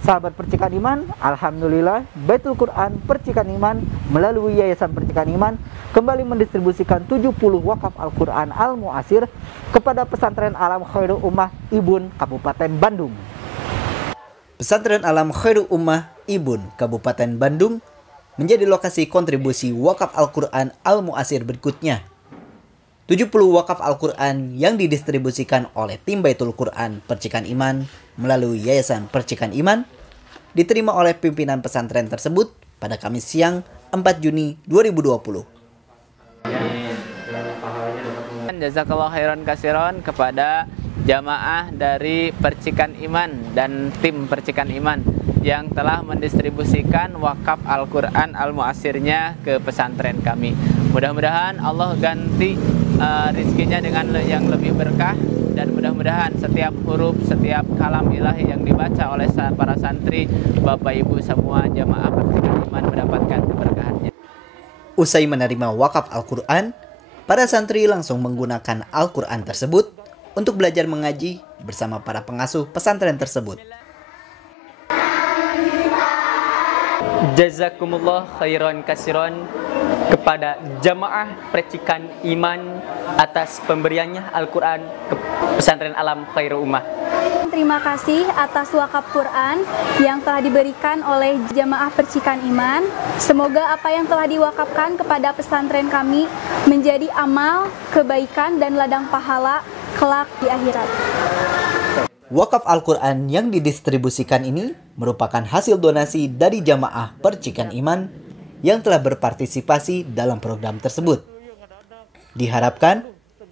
Sahabat Percikan Iman, alhamdulillah Baitul Quran Percikan Iman melalui Yayasan Percikan Iman kembali mendistribusikan 70 wakaf Al-Quran Al-Mu'asir kepada Pesantren Alam Khairul Ummah Ibun Kabupaten Bandung. Pesantren Alam Khairul Ummah Ibun Kabupaten Bandung menjadi lokasi kontribusi wakaf Al-Quran Al-Mu'asir berikutnya. 70 wakaf Al-Quran yang didistribusikan oleh tim Baitul Quran Percikan Iman melalui Yayasan Percikan Iman diterima oleh pimpinan pesantren tersebut pada Kamis siang 4 Juni 2020. Jazakallah khairan kasiron kepada jamaah dari Percikan Iman dan tim Percikan Iman yang telah mendistribusikan wakaf Al-Quran Al-Mu'asirnya ke pesantren kami. Mudah-mudahan Allah ganti rizkinya dengan yang lebih berkah, dan mudah-mudahan setiap huruf, setiap kalam ilahi yang dibaca oleh para santri, Bapak Ibu semua jamaah Percikan Iman mendapatkan keberkahannya. Usai menerima wakaf Al-Quran, para santri langsung menggunakan Al-Quran tersebut untuk belajar mengaji bersama para pengasuh pesantren tersebut. Jazakumullah khairan kasiran kepada jamaah Percikan Iman atas pemberiannya Al-Quran ke Pesantren Alam Khairul Ummah. Terima kasih atas wakaf Quran yang telah diberikan oleh jamaah Percikan Iman. Semoga apa yang telah diwakafkan kepada pesantren kami menjadi amal, kebaikan, dan ladang pahala kelak di akhirat. Wakaf Al-Quran yang didistribusikan ini merupakan hasil donasi dari jamaah Percikan Iman yang telah berpartisipasi dalam program tersebut. Diharapkan,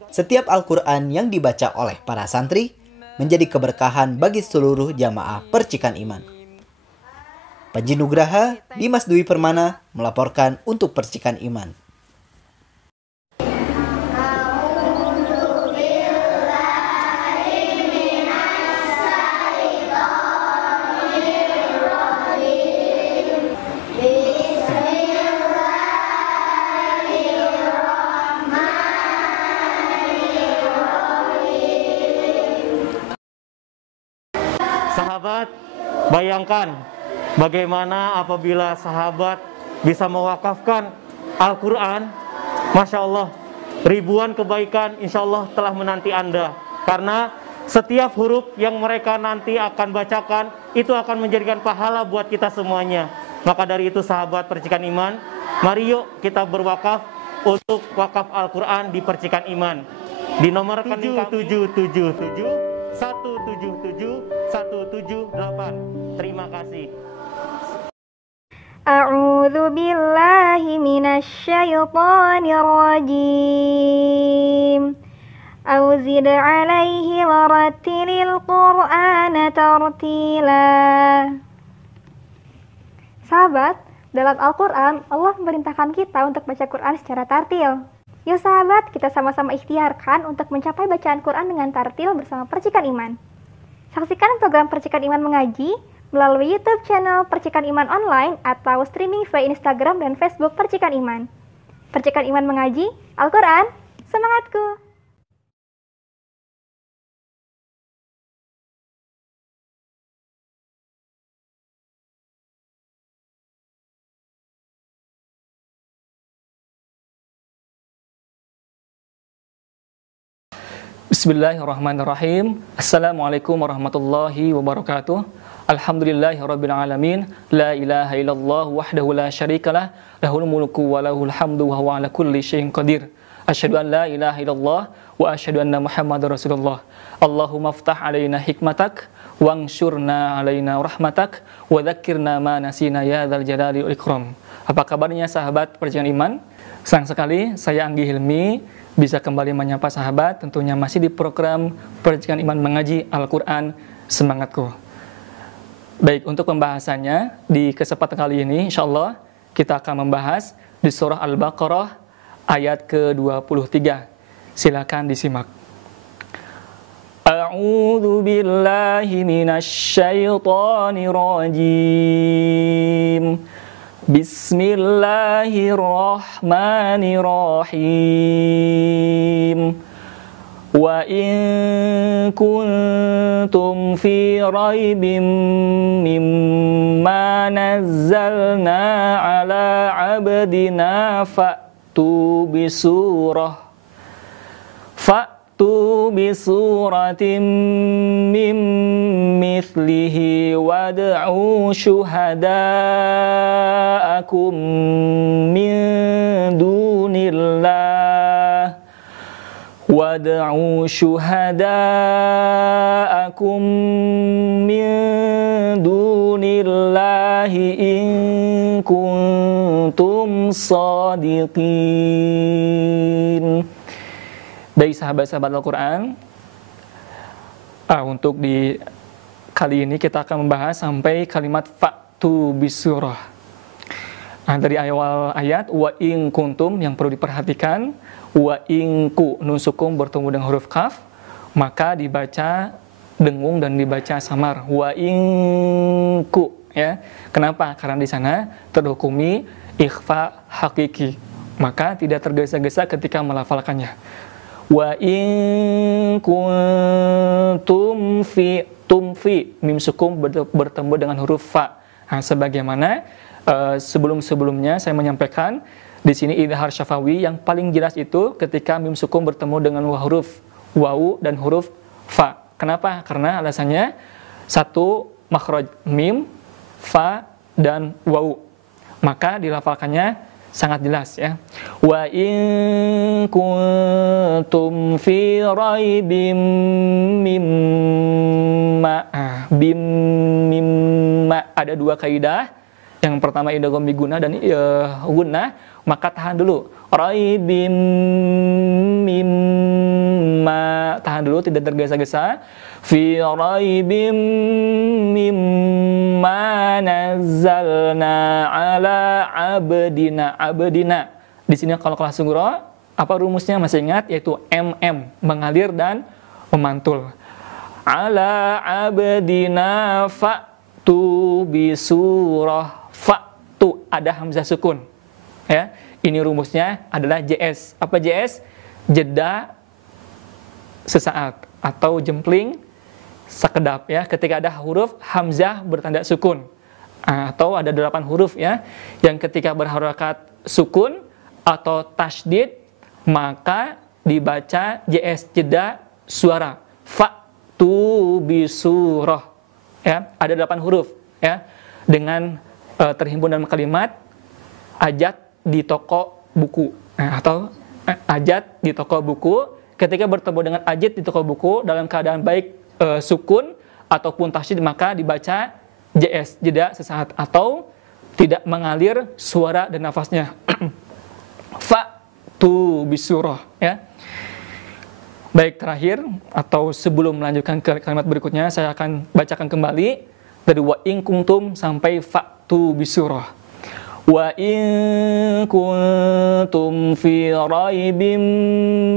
setiap Al-Quran yang dibaca oleh para santri menjadi keberkahan bagi seluruh jamaah Percikan Iman. Panji Nugraha, Dimas Dwi Permana melaporkan untuk Percikan Iman. Sahabat, bayangkan bagaimana apabila sahabat bisa mewakafkan Al-Quran. Masya Allah, ribuan kebaikan insya Allah telah menanti Anda. Karena setiap huruf yang mereka nanti akan bacakan, itu akan menjadikan pahala buat kita semuanya. Maka dari itu sahabat Percikan Iman, mari yuk kita berwakaf untuk wakaf Al-Quran di Percikan Iman. Di nomor rekening 777 177 178. Terima kasih. A'udzu billahi minasyaitonir rajim. Auzid 'alaihi warattilil Qur'ana tartila. Sahabat, dalam Al-Quran Allah memerintahkan kita untuk baca Quran secara tartil. Yuk sahabat, kita sama-sama ikhtiarkan untuk mencapai bacaan Quran dengan tartil bersama Percikan Iman. Saksikan program Percikan Iman Mengaji melalui YouTube channel Percikan Iman Online atau streaming via Instagram dan Facebook Percikan Iman. Percikan Iman Mengaji, Al-Quran, semangatku! Bismillahirrahmanirrahim. Assalamualaikum warahmatullahi wabarakatuh. Alhamdulillahirabbil alamin. La ilaha illallah wahdahu la syarikalah, lahul mulku wa lahul hamdu wa huwa ala kulli syai'in qadir. Asyhadu an la ilaha illallah wa asyhadu anna Muhammadar Rasulullah. Allahumma ftah alaina hikmatak wangsyurna alaina rahmatak wa dzakkirna ma nasina ya dzal jalali wal ikram. Apa kabarnya sahabat Percikan Iman? Senang sekali saya Anggi Hilmi bisa kembali menyapa sahabat, tentunya masih di program Percikan Iman Mengaji Al-Quran, semangatku. Baik, untuk pembahasannya di kesempatan kali ini insyaallah kita akan membahas di surah Al-Baqarah ayat ke-23. Silakan disimak. A'udzu billahi minasy syaithanir rajim. Bismillahirrahmanirrahim. Wa in kuntum fi raibim abdina fa'tu bisuratim min mithlihi wad'u syuhada'akum min dunillah wad'u syuhada'akum min dunillahi in kuntum shadiqin. Baik sahabat-sahabat Al-Quran, untuk di kali ini kita akan membahas sampai kalimat fa'tu bisurah. Dari awal ayat wa in kuntum yang perlu diperhatikan, wa in ku nun sukun bertemu dengan huruf kaf, maka dibaca dengung dan dibaca samar. Wa in ku, ya. Kenapa? Karena di sana terhukumi ikhfa hakiki, maka tidak tergesa-gesa ketika melafalkannya. Wa in kuntum tumfi mim sukun bertemu dengan huruf fa. Nah, sebagaimana sebelum-sebelumnya saya menyampaikan di sini idhar syafawi yang paling jelas itu ketika mim sukun bertemu dengan huruf wawu dan huruf fa. Kenapa? Karena alasannya satu makhraj mim, fa dan wawu. Maka dilafalkannya sangat jelas, ya. Wa in kuntum fi raibim mimma ada dua kaidah. Yang pertama idgham bi gunnah dan gunnah, maka tahan dulu. Raibim mimma, tahan dulu, tidak tergesa-gesa. Fi raibim mimma nazzalna ala abdina. Di sini kalau kelas sugro, apa rumusnya masih ingat? Yaitu mengalir dan memantul. Ala abdina fa'tu bisurah. Fa'tu ada hamzah sukun. Ya, ini rumusnya adalah JS. Apa JS? Jeda sesaat atau jempling sekedap, ya, ketika ada huruf hamzah bertanda sukun, atau ada 8 huruf, ya, yang ketika berharokat sukun atau tasydid maka dibaca JS, jeda suara. Fa'tu bisurah, ya, ada 8 huruf, ya, dengan terhimpun dalam kalimat ajat di toko buku, atau ajat di toko buku. Ketika bertemu dengan ajat di toko buku dalam keadaan baik sukun ataupun tasydid maka dibaca JS, jeda sesaat atau tidak mengalir suara dan nafasnya. Fa'tu bisurah, ya. Baik, terakhir atau sebelum melanjutkan ke kalimat berikutnya, saya akan bacakan kembali dari wa in kuntum sampai fa'tu bisurah. Wa in kuntum fi raibim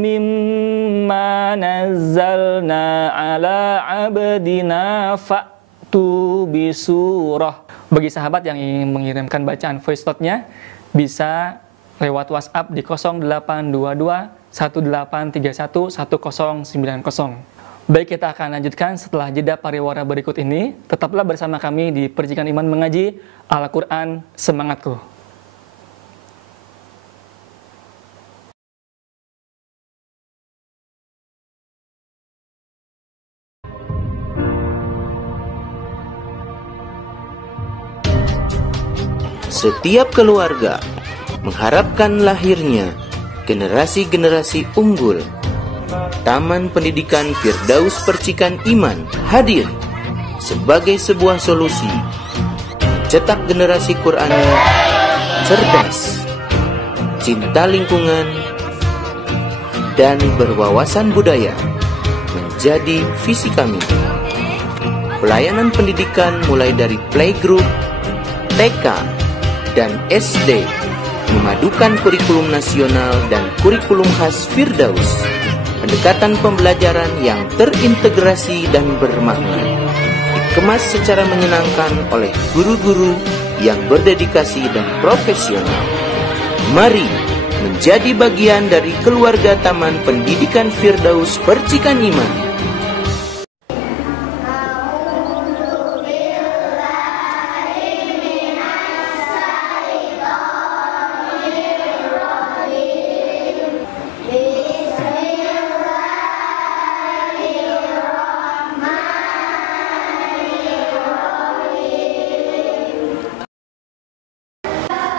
mimma nazzalna ala abdina fa'tu bisurah. Bagi sahabat yang ingin mengirimkan bacaan voice note-nya bisa lewat WhatsApp di 0822 1831 1090. Baik, kita akan lanjutkan setelah jeda pariwara berikut ini. Tetaplah bersama kami di Percikan Iman Mengaji Al-Quran Semangatku. Setiap keluarga mengharapkan lahirnya generasi-generasi unggul. Taman Pendidikan Firdaus Percikan Iman hadir sebagai sebuah solusi mencetak generasi Qur'ani cerdas, cinta lingkungan, dan berwawasan budaya menjadi visi kami. Pelayanan pendidikan mulai dari playgroup, TK, dan SD, memadukan kurikulum nasional dan kurikulum khas Firdaus. Pendekatan pembelajaran yang terintegrasi dan bermakna, dikemas secara menyenangkan oleh guru-guru yang berdedikasi dan profesional. Mari menjadi bagian dari keluarga Taman Pendidikan Firdaus Percikan Iman.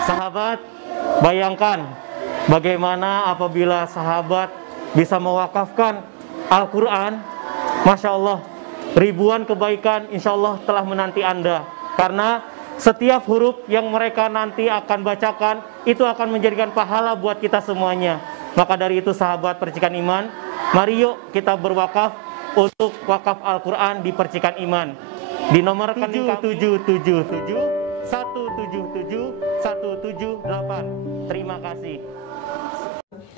Sahabat, bayangkan bagaimana apabila sahabat bisa mewakafkan Al-Quran. Masya Allah, ribuan kebaikan insya Allah telah menanti Anda. Karena setiap huruf yang mereka nanti akan bacakan itu akan menjadikan pahala buat kita semuanya. Maka dari itu sahabat Percikan Iman, mari yuk kita berwakaf untuk wakaf Al-Quran di Percikan Iman. Di nomor rekening 777 177 178. Terima kasih.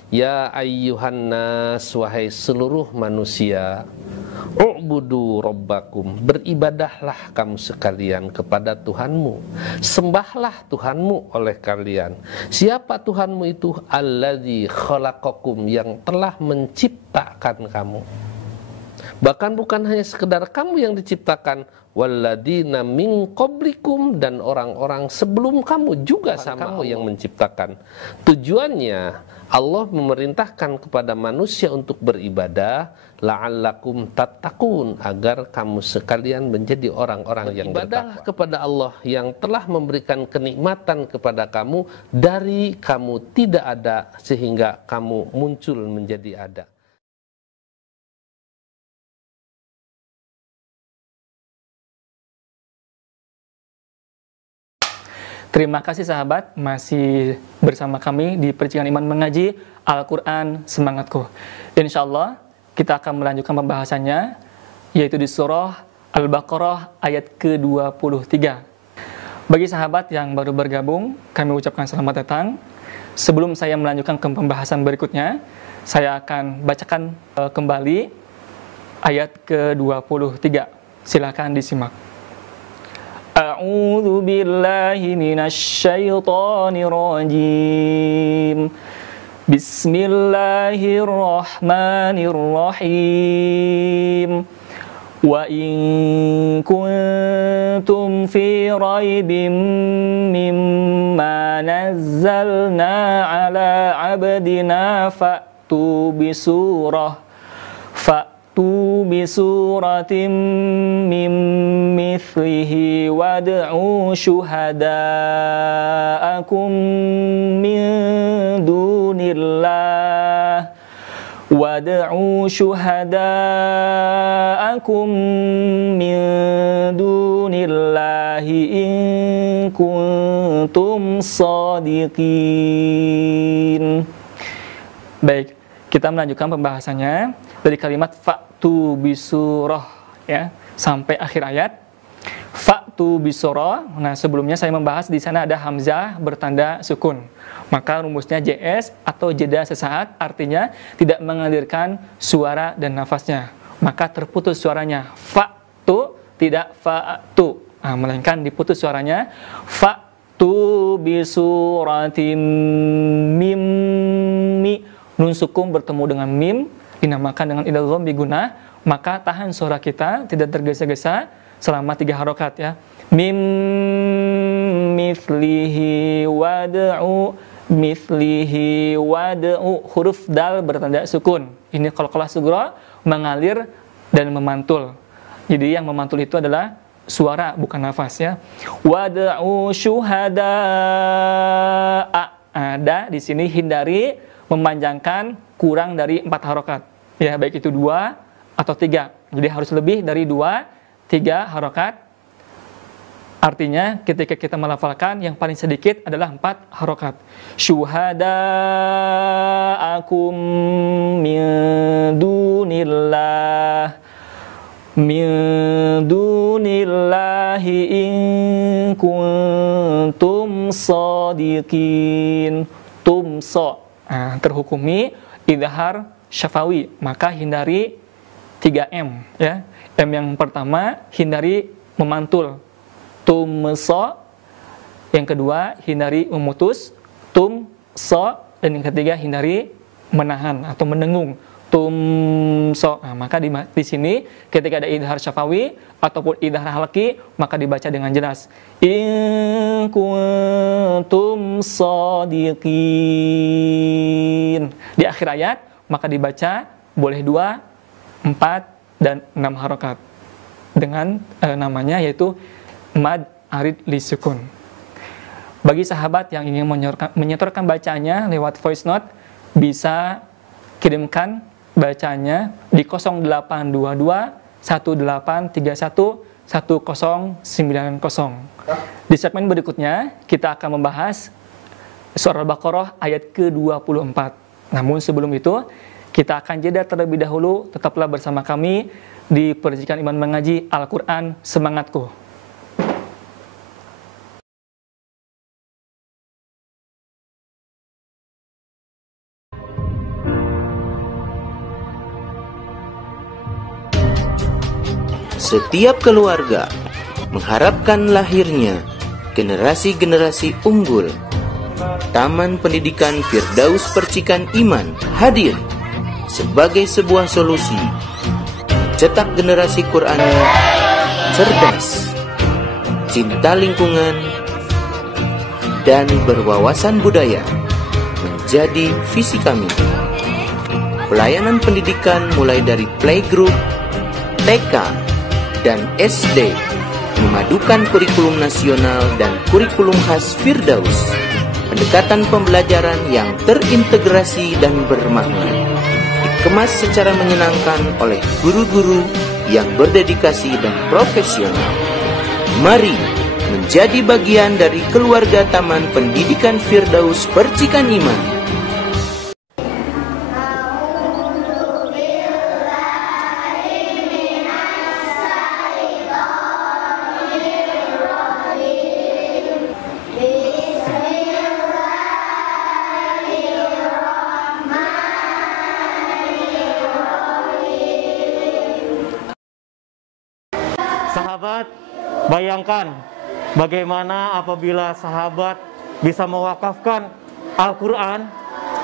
Ya ayyuhan nas, wahai seluruh manusia, u'budu rabbakum, beribadahlah kamu sekalian kepada Tuhanmu, sembahlah Tuhanmu oleh kalian. Siapa Tuhanmu itu? Alladzi khalaqakum, yang telah menciptakan kamu. Bahkan bukan hanya sekedar kamu yang diciptakan, walladzina min qablikum, dan orang-orang sebelum kamu juga sama kamu yang menciptakan. Tujuannya Allah memerintahkan kepada manusia untuk beribadah, la'allakum tattaqun, agar kamu sekalian menjadi orang-orang yang bertakwa kepada Allah yang telah memberikan kenikmatan kepada kamu dari kamu tidak ada sehingga kamu muncul menjadi ada. Terima kasih sahabat, masih bersama kami di Percikan Iman mengaji Al-Quran Semangatku. Insya Allah kita akan melanjutkan pembahasannya, yaitu di surah Al-Baqarah ayat ke-23. Bagi sahabat yang baru bergabung, kami ucapkan selamat datang. Sebelum saya melanjutkan ke pembahasan berikutnya, saya akan bacakan kembali ayat ke-23. Silakan disimak. A'udzu billahi minasy syaithanir rajim. Bismillahirrahmanirrahim. Wa in kuntum fi raibin mimma nazzalna ala 'abdina fa'tu bisuratin min mithlihi wad'u syuhada'akum min dunillah in kuntum shadiqin. Baik, kita melanjutkan pembahasannya dari kalimat fa'tu bisurah ya sampai akhir ayat. Fa'tu bisurah. Nah, sebelumnya saya membahas di sana ada hamzah bertanda sukun. Maka rumusnya JS atau jeda sesaat, artinya tidak mengalirkan suara dan nafasnya. Maka terputus suaranya. Fa'tu, tidak fa'tu. Nah, melainkan diputus suaranya. Fa'tu bisuratim mimmi. Nun sukun bertemu dengan mim, dinamakan dengan idgham bigunnah, maka tahan suara kita tidak tergesa-gesa selama 3 harokat ya. Mim mithlihi wad'u, mithlihi wad'u, huruf dal bertanda sukun. Ini qalqalah sughra, mengalir dan memantul. Jadi yang memantul itu adalah suara bukan nafas ya. Wad'u syuhada'a, ada di sini hindari memanjangkan kurang dari 4 harokat. Ya, baik itu 2 atau 3. Jadi harus lebih dari 2, 3 harokat. Artinya ketika kita melafalkan yang paling sedikit adalah 4 harokat. Syuhada'akum min dunillahi in kuntum shadiqin. Tumso. Nah, terhukumi idhar syafawi, maka hindari 3M ya. M yang pertama hindari memantul, tumso. Yang kedua hindari memutus, tumso. Dan yang ketiga hindari menahan atau mendengung, tumso. Nah, maka di sini ketika ada idhar syafawi ataupun idhar halqi, maka dibaca dengan jelas. In kuntum shadiqin. Di akhir ayat maka dibaca boleh 2, 4, dan 6 harokat dengan namanya yaitu mad arid li sukun. Bagi sahabat yang ingin menyetorkan bacaannya lewat voice note, bisa kirimkan bacanya di 0822 1831 1090. Di segmen berikutnya kita akan membahas surah Al-Baqarah ayat ke-24. Namun sebelum itu kita akan jeda terlebih dahulu. Tetaplah bersama kami di Percikan Iman Mengaji Al-Quran Semangatku. Setiap keluarga mengharapkan lahirnya generasi-generasi unggul. Taman Pendidikan Firdaus Percikan Iman hadir sebagai sebuah solusi cetak generasi Quran cerdas, cinta lingkungan, dan berwawasan budaya menjadi visi kami. Pelayanan pendidikan mulai dari playgroup, TK, dan SD, memadukan kurikulum nasional dan kurikulum khas Firdaus, pendekatan pembelajaran yang terintegrasi dan bermakna, dikemas secara menyenangkan oleh guru-guru yang berdedikasi dan profesional. Mari menjadi bagian dari keluarga Taman Pendidikan Firdaus Percikan Iman. Sahabat, bayangkan bagaimana apabila sahabat bisa mewakafkan Al-Quran.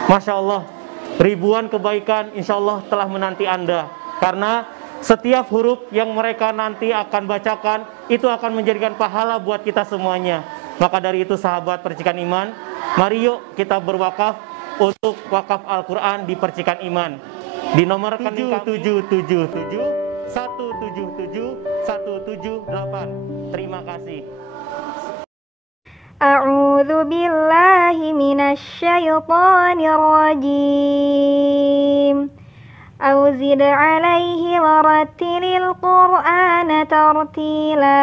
Masya Allah, ribuan kebaikan insya Allah telah menanti Anda. Karena setiap huruf yang mereka nanti akan bacakan, itu akan menjadikan pahala buat kita semuanya. Maka dari itu sahabat Percikan Iman, mari yuk kita berwakaf untuk wakaf Al-Quran di Percikan Iman. Di nomor rekening 777 177 178. Terima kasih. A'udzu billahi minasyaitonir rajim. Auzid 'alaihi warattilil Qur'ana tartila.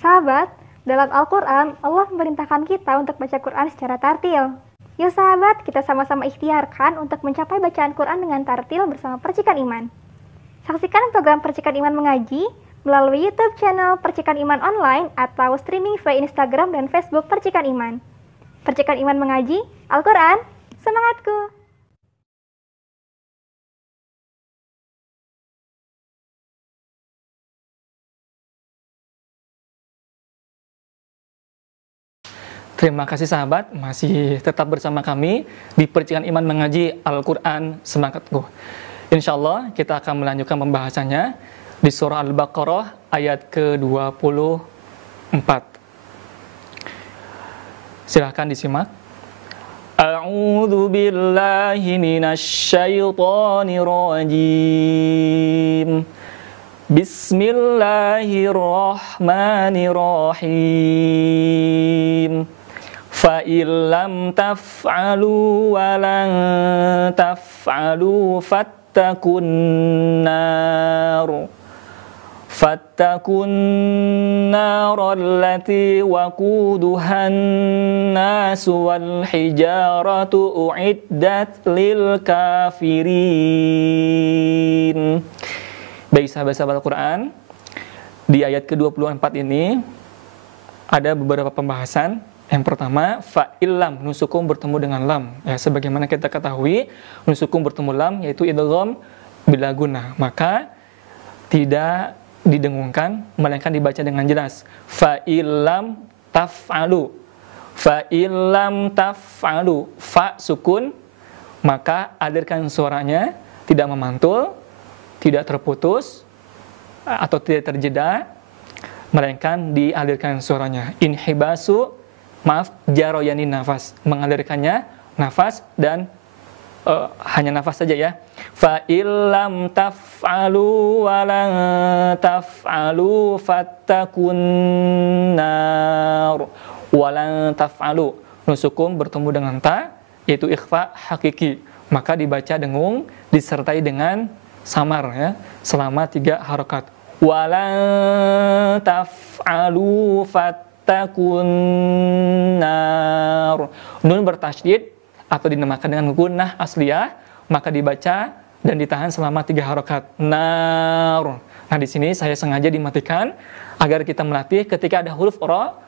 Sahabat, dalam Al-Quran Allah memerintahkan kita untuk baca Quran secara tartil. Yuk sahabat, kita sama-sama ikhtiarkan untuk mencapai bacaan Quran dengan tartil bersama Percikan Iman. Saksikan program Percikan Iman Mengaji melalui YouTube channel Percikan Iman Online atau streaming via Instagram dan Facebook Percikan Iman. Percikan Iman Mengaji, Al-Quran, semangatku! Terima kasih sahabat, masih tetap bersama kami di Percikan Iman Mengaji Al-Quran Semangatku. Insya Allah kita akan melanjutkan pembahasannya di surah Al-Baqarah ayat ke-24. Silahkan disimak. A'udzu billahi minasyaitonir rajim. Bismillahirrahmanirrahim. Fa illam taf'alu wa lan taf'alu fattakun nar allati waquduhan nas wal hijaratu uiddat lil kafirin. Baik sahabat-sahabat Al-Quran, di ayat ke-24 ini ada beberapa pembahasan. Yang pertama, fa'ilam, nusukum bertemu dengan lam. Ya, sebagaimana kita ketahui, nusukum bertemu lam yaitu idgham bila guna. Maka tidak didengungkan, melainkan dibaca dengan jelas. Fa'ilam taf'alu. Fa'ilam taf'alu. Fa sukun, maka alirkan suaranya, tidak memantul, tidak terputus, atau tidak terjeda, melainkan dialirkan suaranya. Inhibasu, jaroyani nafas, mengalirkannya nafas dan hanya nafas saja ya. Fa illam taf'alu wa lan taf'alu fattakun nar. Wa lan taf'alu. Nun sukun bertemu dengan ta, yaitu ikhfa hakiki. Maka dibaca dengung disertai dengan samar ya, selama 3 harokat. Wa lan taf'alu fattakun nar. Nun bertasydid atau dinamakan dengan gunnah asliyah, maka dibaca dan ditahan selama 3 harokat. Nar. Nah di sini saya sengaja dimatikan agar kita melatih ketika ada huruf ra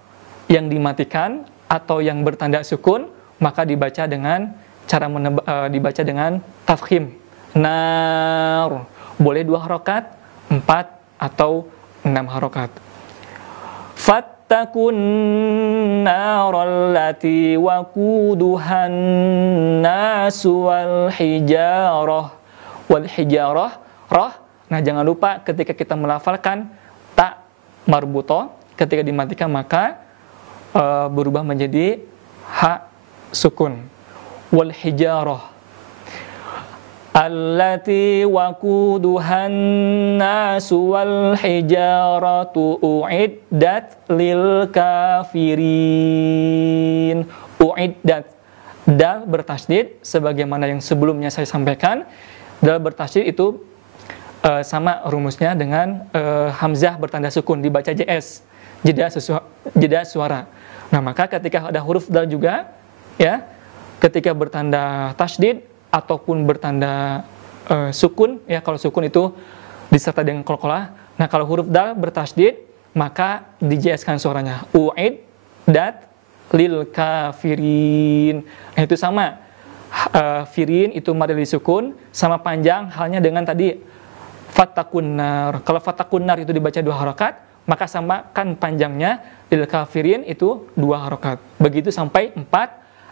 yang dimatikan atau yang bertanda sukun, maka dibaca dengan cara dibaca dengan tafkhim. Nar. Boleh 2 harokat, 4 atau 6 harokat. Fattakun narallati waquduhan nasu wal hijarah. Wal hijarah, roh. Nah jangan lupa ketika kita melafalkan ta marbutoh, ketika dimatikan maka berubah menjadi ha sukun. Wal hijarah. Allati waquduhan nasu wal hijaratu uiddat lil kafirin. Uiddat. Dal bertasydid sebagaimana yang sebelumnya saya sampaikan. Dal bertasydid itu sama rumusnya dengan hamzah bertanda sukun, dibaca JS, jeda suara. Nah, maka ketika ada huruf dal juga ya, ketika bertanda tasydid ataupun bertanda sukun ya, kalau sukun itu disertai dengan qalqalah. Nah, kalau huruf dal bertasydid maka di-JS-kan suaranya. Uiddat lil kafirin. Nah, itu sama. Firin itu mad disukun, sama panjang halnya dengan tadi fattakun nar. Kalau fattakun nar itu dibaca 2 harokat, maka samakan panjangnya lil kafirin itu 2 harokat. Begitu sampai 4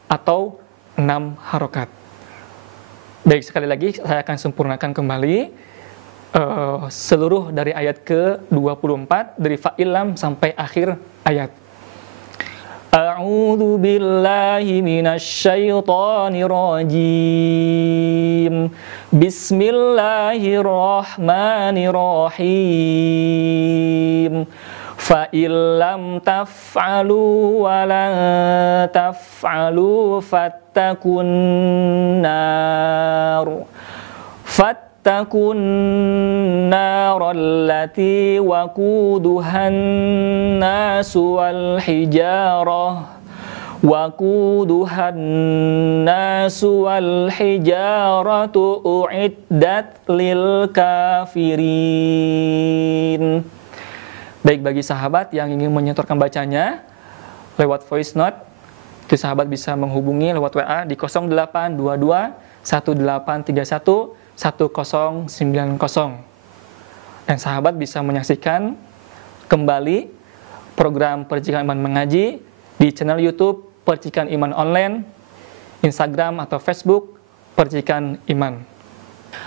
atau 6 harokat. Baik, sekali lagi saya akan sempurnakan kembali seluruh dari ayat ke-24 dari fa'ilam sampai akhir ayat. A'udzu billahi minasyaitonir rajim. Bismillahirrahmanirrahim. Fa illam taf'alu wa lan taf'alu fattakun nar. Fattakun nar allati waquduhan nasu wal hijarah. Waquduhan nasu wal hijaratu uiddat lil kafirin. Baik, bagi sahabat yang ingin menyetorkan bacanya lewat voice note, itu sahabat bisa menghubungi lewat WA di 0822 1831 1090. Dan sahabat bisa menyaksikan kembali program Percikan Iman Mengaji di channel YouTube Percikan Iman Online, Instagram atau Facebook Percikan Iman.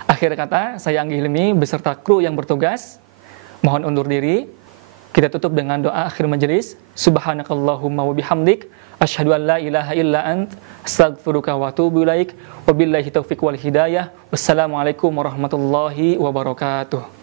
Akhir kata, saya Anggi Hilmi beserta kru yang bertugas mohon undur diri. Kita tutup dengan doa akhir majelis. Subhanakallahumma wa bihamdik asyhadu an la ilaha illa ant astaghfiruka wa atubu ilaik. Wabillahi taufiq wal hidayah. Wassalamualaikum warahmatullahi wabarakatuh.